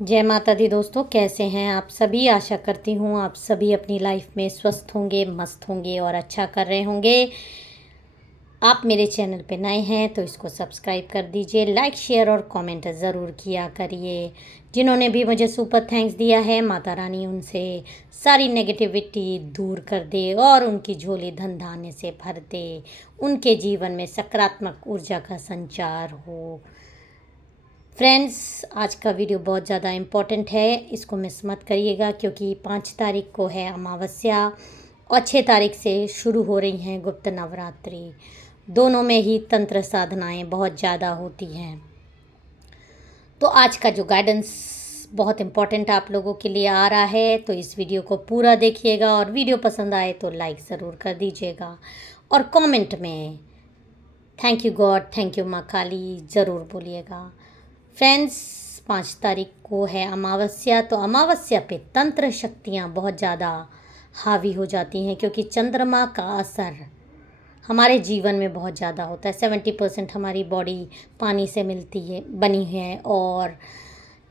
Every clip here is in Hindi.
जय माता दी दोस्तों, कैसे हैं आप सभी। आशा करती हूँ आप सभी अपनी लाइफ में स्वस्थ होंगे, मस्त होंगे और अच्छा कर रहे होंगे। आप मेरे चैनल पे नए हैं तो इसको सब्सक्राइब कर दीजिए, लाइक शेयर और कमेंट ज़रूर किया करिए। जिन्होंने भी मुझे सुपर थैंक्स दिया है, माता रानी उनसे सारी नेगेटिविटी दूर कर दे और उनकी झोली धन धान्य से भर दे, उनके जीवन में सकारात्मक ऊर्जा का संचार हो। फ्रेंड्स, आज का वीडियो बहुत ज़्यादा इम्पोर्टेंट है, इसको मिस मत करिएगा क्योंकि 5 तारीख को है अमावस्या और 6 तारीख से शुरू हो रही हैं गुप्त नवरात्रि। दोनों में ही तंत्र साधनाएं बहुत ज़्यादा होती हैं। तो आज का जो गाइडेंस बहुत इम्पोर्टेंट आप लोगों के लिए आ रहा है, तो इस वीडियो को पूरा देखिएगा और वीडियो पसंद आए तो लाइक ज़रूर कर दीजिएगा और कमेंट में thank you God, thank you माँ काली ज़रूर बोलिएगा। फ्रेंड्स, 5 तारीख को है अमावस्या, तो अमावस्या पे तंत्र शक्तियाँ बहुत ज़्यादा हावी हो जाती हैं क्योंकि चंद्रमा का असर हमारे जीवन में बहुत ज़्यादा होता है। 70% हमारी बॉडी पानी से मिलती है, बनी है, और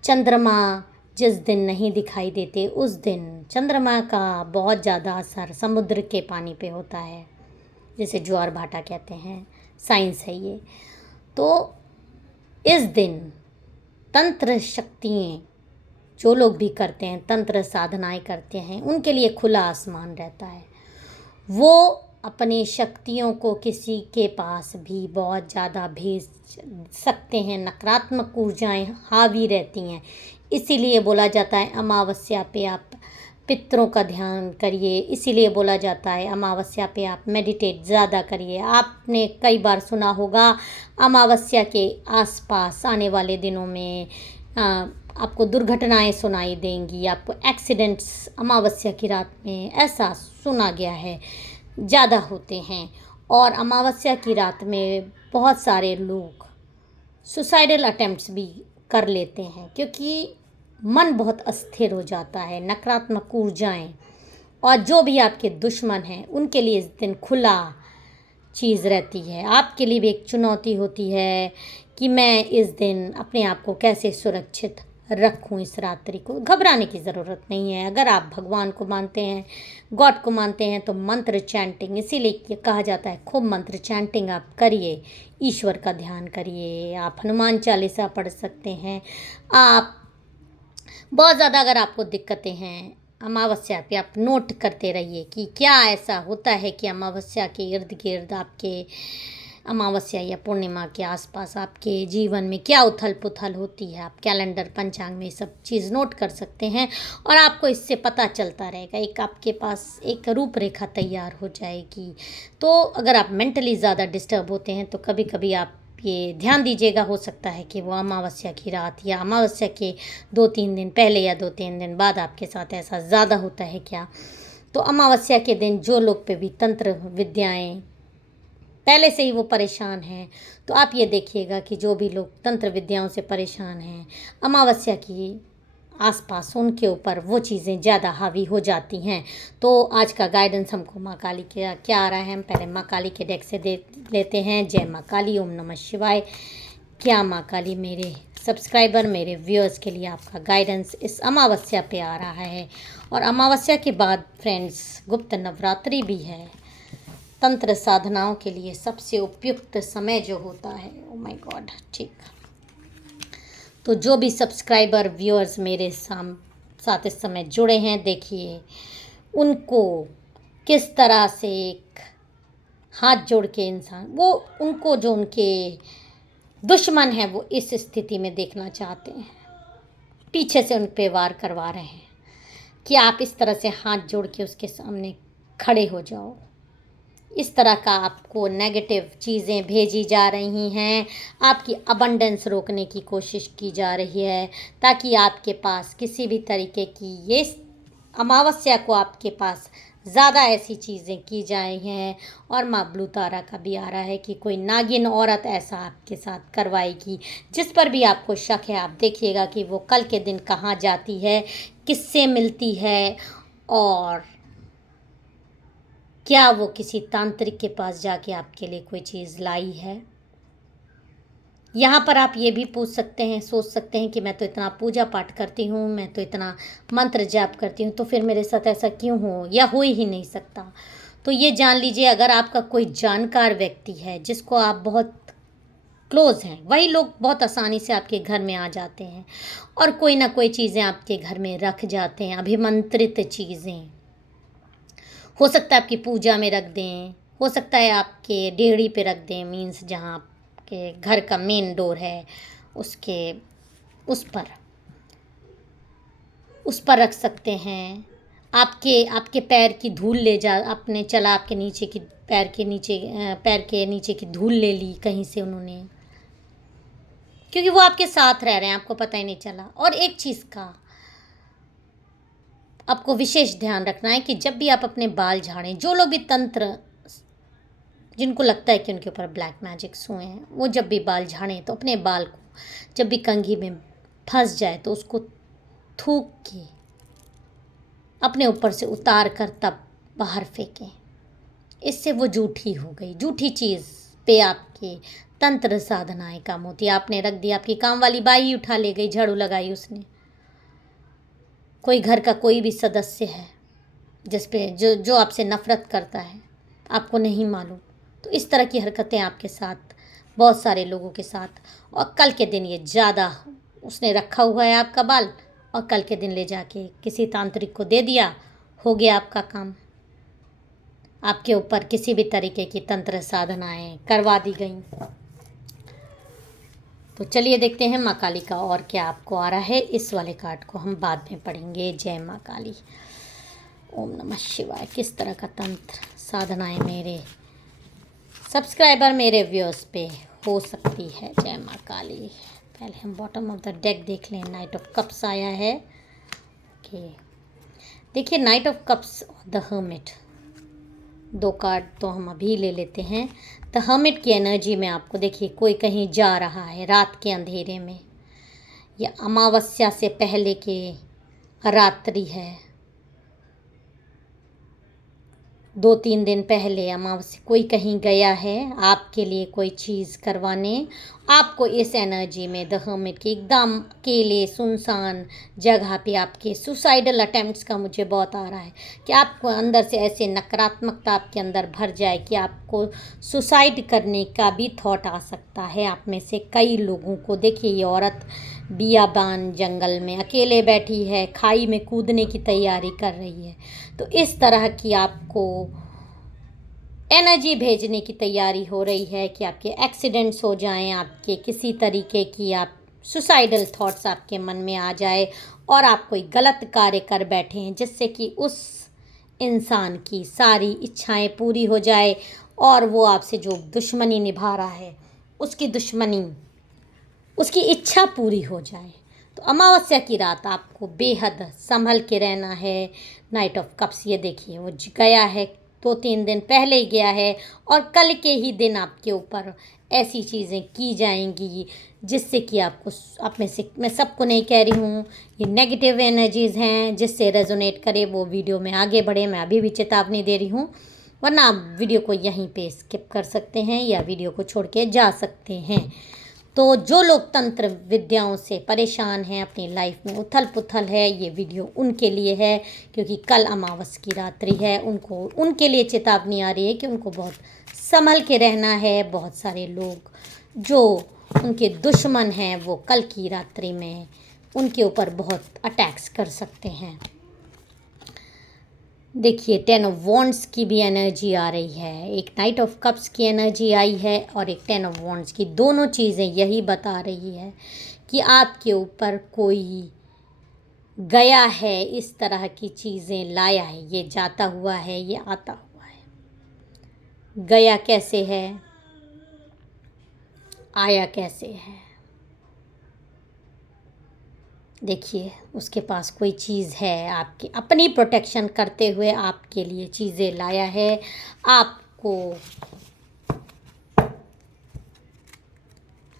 चंद्रमा जिस दिन नहीं दिखाई देते उस दिन चंद्रमा का बहुत ज़्यादा असर समुद्र के पानी पे होता है, जिसे ज्वार भाटा कहते हैं, साइंस है ये। तो इस दिन तंत्र शक्तियाँ जो लोग भी करते हैं, तंत्र साधनाएं करते हैं, उनके लिए खुला आसमान रहता है। वो अपनी शक्तियों को किसी के पास भी बहुत ज़्यादा भेज सकते हैं। नकारात्मक ऊर्जाएं हावी रहती हैं, इसीलिए बोला जाता है अमावस्या पे आप पितरों का ध्यान करिए। इसीलिए बोला जाता है अमावस्या पे आप मेडिटेट ज़्यादा करिए। आपने कई बार सुना होगा अमावस्या के आसपास आने वाले दिनों में आपको दुर्घटनाएं सुनाई देंगी, आपको एक्सीडेंट्स अमावस्या की रात में, ऐसा सुना गया है, ज़्यादा होते हैं। और अमावस्या की रात में बहुत सारे लोग सुसाइडल अटेम्प्ट्स भी कर लेते हैं क्योंकि मन बहुत अस्थिर हो जाता है। नकारात्मक ऊर्जाएं और जो भी आपके दुश्मन हैं उनके लिए इस दिन खुला चीज़ रहती है। आपके लिए भी एक चुनौती होती है कि मैं इस दिन अपने आप को कैसे सुरक्षित रखूं। इस रात्रि को घबराने की ज़रूरत नहीं है। अगर आप भगवान को मानते हैं, गॉड को मानते हैं, तो मंत्र चैंटिंग, इसीलिए कहा जाता है खूब मंत्र चैंटिंग आप करिए, ईश्वर का ध्यान करिए। आप हनुमान चालीसा पढ़ सकते हैं। आप बहुत ज़्यादा अगर आपको दिक्कतें हैं अमावस्या पे, आप नोट करते रहिए कि क्या ऐसा होता है कि अमावस्या के इर्द गिर्द आपके, अमावस्या या पूर्णिमा के आसपास आपके जीवन में क्या उथल पुथल होती है। आप कैलेंडर, पंचांग में सब चीज़ नोट कर सकते हैं और आपको इससे पता चलता रहेगा। एक आपके पास एक रूपरेखा तैयार हो जाएगी। तो अगर आप मेंटली ज़्यादा डिस्टर्ब होते हैं तो कभी कभी आप ये ध्यान दीजिएगा, हो सकता है कि वो अमावस्या की रात या अमावस्या के 2-3 दिन पहले या 2-3 दिन बाद आपके साथ ऐसा ज़्यादा होता है क्या। तो अमावस्या के दिन जो लोग पे भी तंत्र विद्याएं पहले से ही वो परेशान हैं, तो आप ये देखिएगा कि जो भी लोग तंत्र विद्याओं से परेशान हैं, अमावस्या की आसपास उनके ऊपर वो चीज़ें ज़्यादा हावी हो जाती हैं। तो आज का गाइडेंस हमको माँ काली के क्या आ रहा है, हम पहले माँ काली के डेक से देख लेते हैं। जय माँ काली, ओम नमः शिवाय। क्या माँ काली मेरे सब्सक्राइबर, मेरे व्यूअर्स के लिए आपका गाइडेंस इस अमावस्या पे आ रहा है। और अमावस्या के बाद फ्रेंड्स गुप्त नवरात्रि भी है। तंत्र साधनाओं के लिए सबसे उपयुक्त समय जो होता है, ओ माय गॉड, ठीक। तो जो भी सब्सक्राइबर व्यूअर्स मेरे साथ इस समय जुड़े हैं, देखिए उनको किस तरह से एक हाथ जोड़ के इंसान, वो उनको जो उनके दुश्मन हैं वो इस स्थिति में देखना चाहते हैं, पीछे से उन पे वार करवा रहे हैं कि आप इस तरह से हाथ जोड़ के उसके सामने खड़े हो जाओ। इस तरह का आपको नेगेटिव चीज़ें भेजी जा रही हैं, आपकी अबंडेंस रोकने की कोशिश की जा रही है ताकि आपके पास किसी भी तरीके की, ये अमावस्या को आपके पास ज़्यादा ऐसी चीज़ें की जाए हैं। और माँ ब्लू तारा का भी आ रहा है कि कोई नागिन औरत ऐसा आपके साथ करवाएगी। जिस पर भी आपको शक है, आप देखिएगा कि वो कल के दिन कहाँ जाती है, किससे मिलती है, और क्या वो किसी तांत्रिक के पास जाके आपके लिए कोई चीज़ लाई है। यहाँ पर आप ये भी पूछ सकते हैं, सोच सकते हैं कि मैं तो इतना पूजा पाठ करती हूँ, मैं तो इतना मंत्र जाप करती हूँ, तो फिर मेरे साथ ऐसा क्यों हो या हो ही नहीं सकता। तो ये जान लीजिए, अगर आपका कोई जानकार व्यक्ति है जिसको आप बहुत क्लोज़ हैं, वही लोग बहुत आसानी से आपके घर में आ जाते हैं और कोई ना कोई चीज़ें आपके घर में रख जाते हैं, अभिमंत्रित चीज़ें। हो सकता है आपकी पूजा में रख दें, हो सकता है आपके डेहड़ी पे रख दें, मीन्स जहाँ आपके घर का मेन डोर है उसके उस पर रख सकते हैं। आपके आपके पैर की धूल ले जा, आपने चला आपके नीचे की पैर के नीचे की धूल ले ली कहीं से उन्होंने, क्योंकि वो आपके साथ रह रहे हैं, आपको पता ही नहीं चला। और एक चीज़ का आपको विशेष ध्यान रखना है कि जब भी आप अपने बाल झाड़ें, जो लोग भी तंत्र, जिनको लगता है कि उनके ऊपर ब्लैक मैजिक हुए हैं, वो जब भी बाल झाड़ें तो अपने बाल को जब भी कंघी में फंस जाए तो उसको थूक के अपने ऊपर से उतार कर तब बाहर फेंकें। इससे वो जूठी हो गई, जूठी चीज़ पे आपके तंत्र साधनाएं काम होती है। आपने रख दिया, आपकी काम वाली बाई उठा ले गई, झाड़ू लगाई उसने, कोई घर का कोई भी सदस्य है जिस पे जो आपसे नफ़रत करता है, आपको नहीं मालूम, तो इस तरह की हरकतें आपके साथ, बहुत सारे लोगों के साथ, और कल के दिन ये ज़्यादा, उसने रखा हुआ है आपका बाल और कल के दिन ले जाके किसी तांत्रिक को दे दिया, हो गया आपका काम। आपके ऊपर किसी भी तरीके की तंत्र साधनाएं करवा दी गई। तो चलिए देखते हैं माँ काली का और क्या आपको आ रहा है। इस वाले कार्ड को हम बाद में पढ़ेंगे। जय माँ काली, ओम नमः शिवाय। किस तरह का तंत्र साधनाएं मेरे सब्सक्राइबर, मेरे व्यूअर्स पे हो सकती है। जय माँ काली। पहले हम बॉटम ऑफ द डेक देख लें। नाइट ऑफ कप्स आया है। ओके, देखिए night of cups, the hermit, दो कार्ड तो हम अभी ले लेते हैं। द हर्मिट की एनर्जी में आपको देखिए, कोई कहीं जा रहा है रात के अंधेरे में, या अमावस्या से पहले के रात्रि है, 2-3 दिन पहले अमावस्या, कोई कहीं गया है आपके लिए कोई चीज़ करवाने। आपको इस एनर्जी में द हर्मिट की एकदम अकेले सुनसान जगह पे आपके सुसाइडल अटेम्प्ट्स का मुझे बहुत आ रहा है कि आपको अंदर से ऐसे नकारात्मकता आपके अंदर भर जाए कि आपको सुसाइड करने का भी थॉट आ सकता है। आप में से कई लोगों को देखिए, ये औरत बियाबान जंगल में अकेले बैठी है, खाई में कूदने की तैयारी कर रही है। तो इस तरह की आपको एनर्जी भेजने की तैयारी हो रही है कि आपके एक्सीडेंट्स हो जाएं, आपके किसी तरीके की आप सुसाइडल थॉट्स आपके मन में आ जाए और आप कोई गलत कार्य कर बैठे हैं जिससे कि उस इंसान की सारी इच्छाएं पूरी हो जाए और वो आपसे जो दुश्मनी निभा रहा है उसकी दुश्मनी, उसकी इच्छा पूरी हो जाए। तो अमावस्या की रात आपको बेहद संभल के रहना है। नाइट ऑफ कप्स, ये देखिए वो गया है, 2-3 दिन पहले ही गया है और कल के ही दिन आपके ऊपर ऐसी चीज़ें की जाएंगी जिससे कि आपको, आप में से, मैं सबको नहीं कह रही हूँ, ये नेगेटिव एनर्जीज़ हैं, जिससे रेजोनेट करे वो वीडियो में आगे बढ़े। मैं अभी भी चेतावनी दे रही हूँ, वरना आप वीडियो को यहीं पे स्किप कर सकते हैं या वीडियो को छोड़ के जा सकते हैं। तो जो लोग तंत्र विद्याओं से परेशान हैं, अपनी लाइफ में उथल पुथल है, ये वीडियो उनके लिए है, क्योंकि कल अमावस्या की रात्रि है। उनको, उनके लिए चेतावनी आ रही है कि उनको बहुत संभल के रहना है। बहुत सारे लोग जो उनके दुश्मन हैं वो कल की रात्रि में उनके ऊपर बहुत अटैक्स कर सकते हैं। देखिए 10 ऑफ वॉन्ड्स की भी एनर्जी आ रही है, एक नाइट ऑफ कप्स की एनर्जी आई है और एक 10 ऑफ वॉन्ड्स की। दोनों चीज़ें यही बता रही है कि आपके ऊपर कोई गया है, इस तरह की चीज़ें लाया है। ये जाता हुआ है, ये आता हुआ है। गया कैसे है, आया कैसे है, देखिए उसके पास कोई चीज़ है, आपकी अपनी प्रोटेक्शन करते हुए आपके लिए चीज़ें लाया है। आपको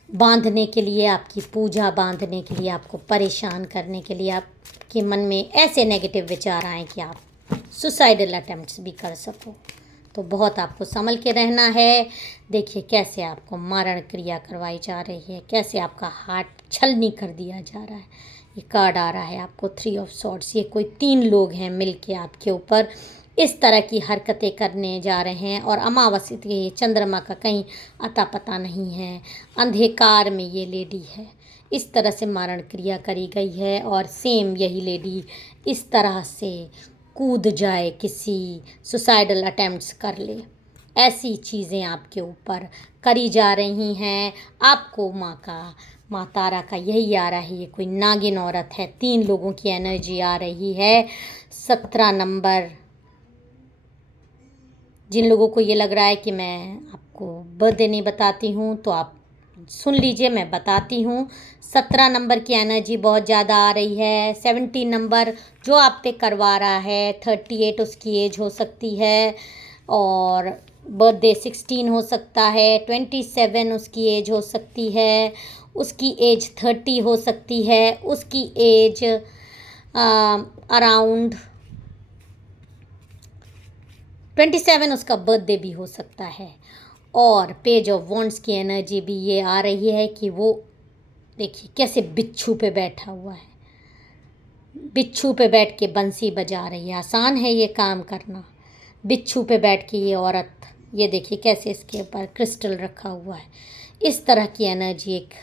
बांधने के लिए, आपकी पूजा बांधने के लिए, आपको परेशान करने के लिए, आपके मन में ऐसे नेगेटिव विचार आए कि आप सुसाइडल अटेम्प्ट्स भी कर सको। तो बहुत आपको संभल के रहना है। देखिए कैसे आपको मारण क्रिया करवाई जा रही है, कैसे आपका हार्ट छलनी कर दिया जा रहा है। ये कार्ड आ रहा है आपको 3 ऑफ सॉर्ड्स। ये कोई 3 लोग हैं मिलके आपके ऊपर इस तरह की हरकतें करने जा रहे हैं, और अमावस्या के चंद्रमा का कहीं अता पता नहीं है। अंधकार में ये लेडी है, इस तरह से मारण क्रिया करी गई है। और सेम यही लेडी इस तरह से कूद जाए, किसी सुसाइडल अटेम्प्ट्स कर ले, ऐसी चीज़ें आपके ऊपर करी जा रही हैं। आपको माँ तारा का यही आ रहा है, ये कोई नागिन औरत है। 3 लोगों की एनर्जी आ रही है। 17 नंबर, जिन लोगों को ये लग रहा है कि मैं आपको बर्थडे नहीं बताती हूँ, तो आप सुन लीजिए, मैं बताती हूँ। 17 नंबर की एनर्जी बहुत ज़्यादा आ रही है। 17 नंबर जो आप पे करवा रहा है, 38 उसकी एज हो सकती है, और बर्थडे 16 हो सकता है। 27 उसकी एज हो सकती है, उसकी एज 30 हो सकती है, उसकी एज अराउंड 27 उसका बर्थडे भी हो सकता है। और पेज ऑफ वॉन्ड्स की एनर्जी भी ये आ रही है कि वो देखिए कैसे बिच्छू पे बैठा हुआ है, बिच्छू पे बैठ के बंसी बजा रही है। आसान है ये काम करना, बिच्छू पे बैठ के ये औरत, ये देखिए कैसे इसके ऊपर क्रिस्टल रखा हुआ है। इस तरह की एनर्जी एक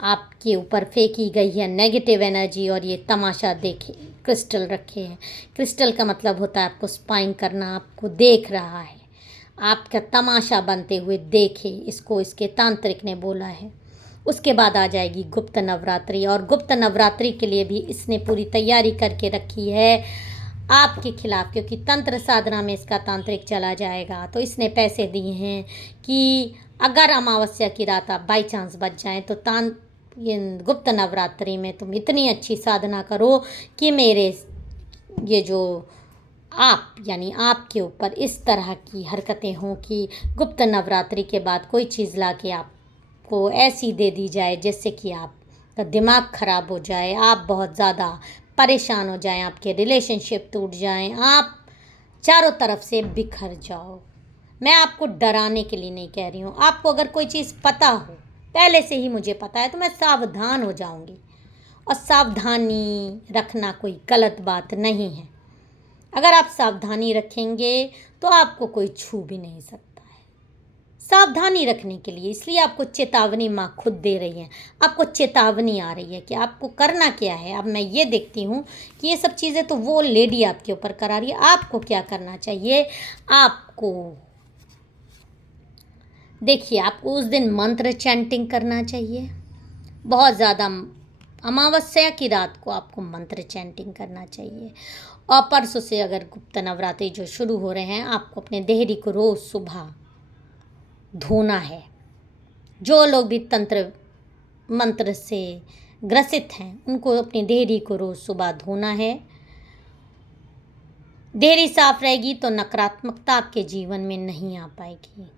आपके ऊपर फेंकी गई है, नेगेटिव एनर्जी। और ये तमाशा देखे क्रिस्टल रखे हैं। क्रिस्टल का मतलब होता है आपको स्पाइंग करना, आपको देख रहा है, आपका तमाशा बनते हुए देखे, इसको इसके तांत्रिक ने बोला है। उसके बाद आ जाएगी गुप्त नवरात्रि, और गुप्त नवरात्रि के लिए भी इसने पूरी तैयारी करके रखी है आपके खिलाफ, क्योंकि तंत्र साधना में इसका तांत्रिक चला जाएगा। तो इसने पैसे दिए हैं कि अगर अमावस्या की रात आप बाई चांस बच जाएं, तो ये गुप्त नवरात्रि में तुम इतनी अच्छी साधना करो कि मेरे ये जो आप यानी आपके ऊपर इस तरह की हरकतें हों कि गुप्त नवरात्रि के बाद कोई चीज़ ला के आपको ऐसी दे दी जाए जिससे कि आपका दिमाग ख़राब हो जाए, आप बहुत ज़्यादा परेशान हो जाएं, आपके रिलेशनशिप टूट जाएं, आप चारों तरफ से बिखर जाओ। मैं आपको डराने के लिए नहीं कह रही हूँ। आपको अगर कोई चीज़ पता हो, पहले से ही मुझे पता है, तो मैं सावधान हो जाऊँगी। और सावधानी रखना कोई गलत बात नहीं है। अगर आप सावधानी रखेंगे तो आपको कोई छू भी नहीं सकता है। सावधानी रखने के लिए इसलिए आपको चेतावनी माँ खुद दे रही है, आपको चेतावनी आ रही है कि आपको करना क्या है। अब मैं ये देखती हूँ कि ये सब चीज़ें तो वो लेडी आपके ऊपर करा रही है, आपको क्या करना चाहिए। आपको देखिए, आपको उस दिन मंत्र चैंटिंग करना चाहिए बहुत ज़्यादा। अमावस्या की रात को आपको मंत्र चैंटिंग करना चाहिए। और परसों से अगर गुप्त नवरात्रि जो शुरू हो रहे हैं, आपको अपने देहरी को रोज़ सुबह धोना है। जो लोग भी तंत्र मंत्र से ग्रसित हैं, उनको अपनी देहरी को रोज़ सुबह धोना है। देहरी साफ रहेगी तो नकारात्मकता आपके जीवन में नहीं आ पाएगी।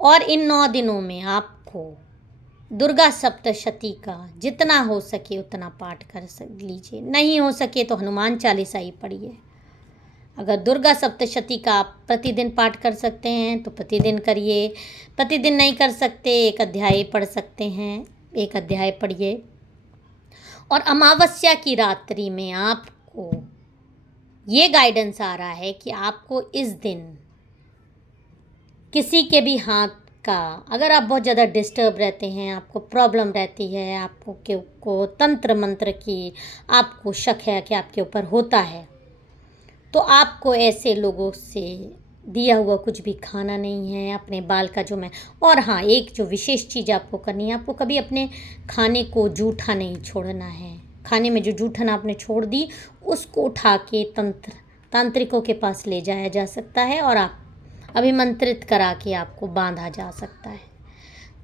और इन 9 दिनों में आपको दुर्गा सप्तशती का जितना हो सके उतना पाठ कर लीजिए। नहीं हो सके तो हनुमान चालीसा ही पढ़िए। अगर दुर्गा सप्तशती का आप प्रतिदिन पाठ कर सकते हैं तो प्रतिदिन करिए। प्रतिदिन नहीं कर सकते, एक अध्याय पढ़ सकते हैं, एक अध्याय पढ़िए। और अमावस्या की रात्रि में आपको ये गाइडेंस आ रहा है कि आपको इस दिन किसी के भी हाथ का, अगर आप बहुत ज़्यादा डिस्टर्ब रहते हैं, आपको प्रॉब्लम रहती है, आपको तंत्र मंत्र की आपको शक है कि आपके ऊपर होता है, तो आपको ऐसे लोगों से दिया हुआ कुछ भी खाना नहीं है। अपने बाल का जो मैं, और हाँ, एक जो विशेष चीज़ आपको करनी है, आपको कभी अपने खाने को जूठा नहीं छोड़ना है। खाने में जो जूठन आपने छोड़ दी उसको उठा के तांत्रिकों के पास ले जाया जा सकता है, और आप अभिमंत्रित करा के आपको बांधा जा सकता है।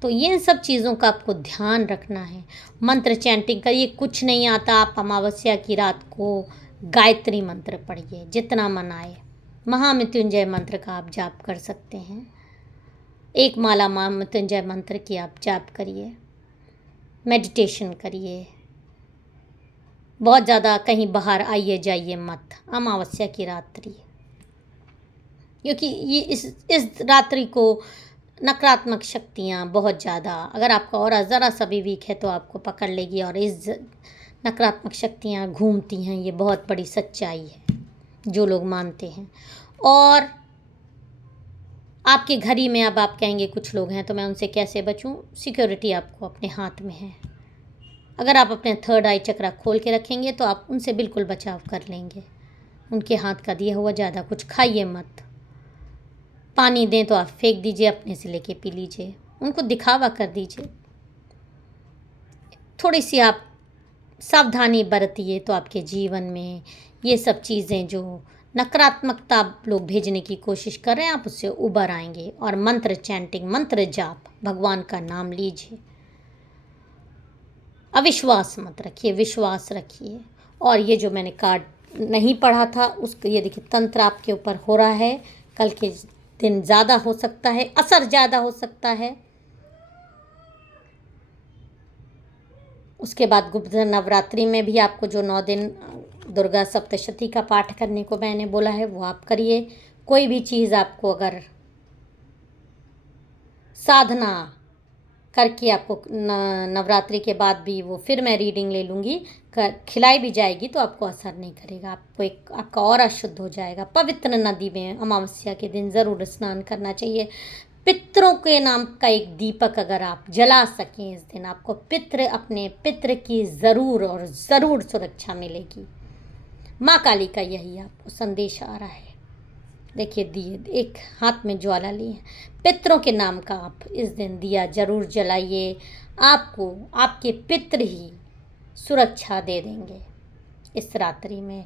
तो ये सब चीज़ों का आपको ध्यान रखना है। मंत्र चैंटिंग करिए, कुछ नहीं आता, आप अमावस्या की रात को गायत्री मंत्र पढ़िए जितना मन आए। महामृत्युंजय मंत्र का आप जाप कर सकते हैं। एक माला महामृत्युंजय मंत्र की आप जाप करिए, मेडिटेशन करिए। बहुत ज़्यादा कहीं बाहर आइए जाइए मत अमावस्या की रात्रि। क्योंकि ये इस रात्रि को नकारात्मक शक्तियाँ बहुत ज़्यादा, अगर आपका ऑरा ज़रा सा भी वीक है तो आपको पकड़ लेगी, और इस नकारात्मक शक्तियाँ घूमती हैं। ये बहुत बड़ी सच्चाई है जो लोग मानते हैं। और आपके घर ही में अब आप कहेंगे कुछ लोग हैं तो मैं उनसे कैसे बचूं? सिक्योरिटी आपको अपने हाथ में है। अगर आप अपने थर्ड आई चक्रा खोल के रखेंगे तो आप उनसे बिल्कुल बचाव कर लेंगे। उनके हाथ का दिया हुआ ज़्यादा कुछ खाइए मत। पानी दें तो आप फेंक दीजिए, अपने से लेके पी लीजिए, उनको दिखावा कर दीजिए। थोड़ी सी आप सावधानी बरतिए तो आपके जीवन में ये सब चीज़ें जो नकारात्मकता लोग भेजने की कोशिश कर रहे हैं, आप उससे उबर आएंगे। और मंत्र चैंटिंग, मंत्र जाप, भगवान का नाम लीजिए। अविश्वास मत रखिए, विश्वास रखिए। और ये जो मैंने कार्ड नहीं पढ़ा था उसको, ये देखिए, तंत्र आपके ऊपर हो रहा है। कल के दिन ज़्यादा हो सकता है, असर ज़्यादा हो सकता है। उसके बाद गुप्त नवरात्रि में भी आपको जो 9 दिन दुर्गा सप्तशती का पाठ करने को मैंने बोला है वो आप करिए। कोई भी चीज़ आपको अगर साधना करके आपको नवरात्रि के बाद भी वो फिर मैं रीडिंग ले लूँगी, खिलाई भी जाएगी तो आपको असर नहीं करेगा। आपको आपका ऑरा शुद्ध हो जाएगा। पवित्र नदी में अमावस्या के दिन ज़रूर स्नान करना चाहिए। पितरों के नाम का एक दीपक अगर आप जला सकें इस दिन, आपको अपने पितृ की ज़रूर और ज़रूर सुरक्षा मिलेगी। माँ काली का यही आपको संदेश आ रहा है। देखिए, दिए एक हाथ में ज्वाला लिए, पितरों के नाम का आप इस दिन दिया जरूर जलाइए। आपको आपके पितृ ही सुरक्षा दे देंगे। इस रात्रि में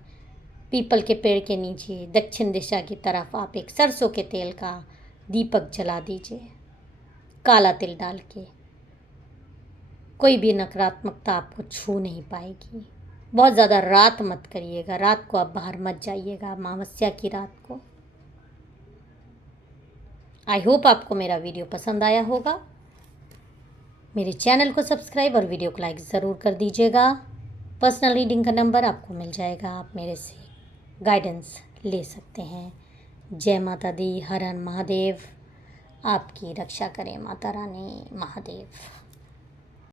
पीपल के पेड़ के नीचे दक्षिण दिशा की तरफ आप एक सरसों के तेल का दीपक जला दीजिए, काला तिल डाल के। कोई भी नकारात्मकता आपको छू नहीं पाएगी। बहुत ज़्यादा रात मत करिएगा, रात को आप बाहर मत जाइएगा, अमावस्या की रात को। आई होप आपको मेरा वीडियो पसंद आया होगा। मेरे चैनल को सब्सक्राइब और वीडियो को लाइक ज़रूर कर दीजिएगा। पर्सनल रीडिंग का नंबर आपको मिल जाएगा, आप मेरे से गाइडेंस ले सकते हैं। जय माता दी, हर हर महादेव। आपकी रक्षा करें माता रानी, महादेव।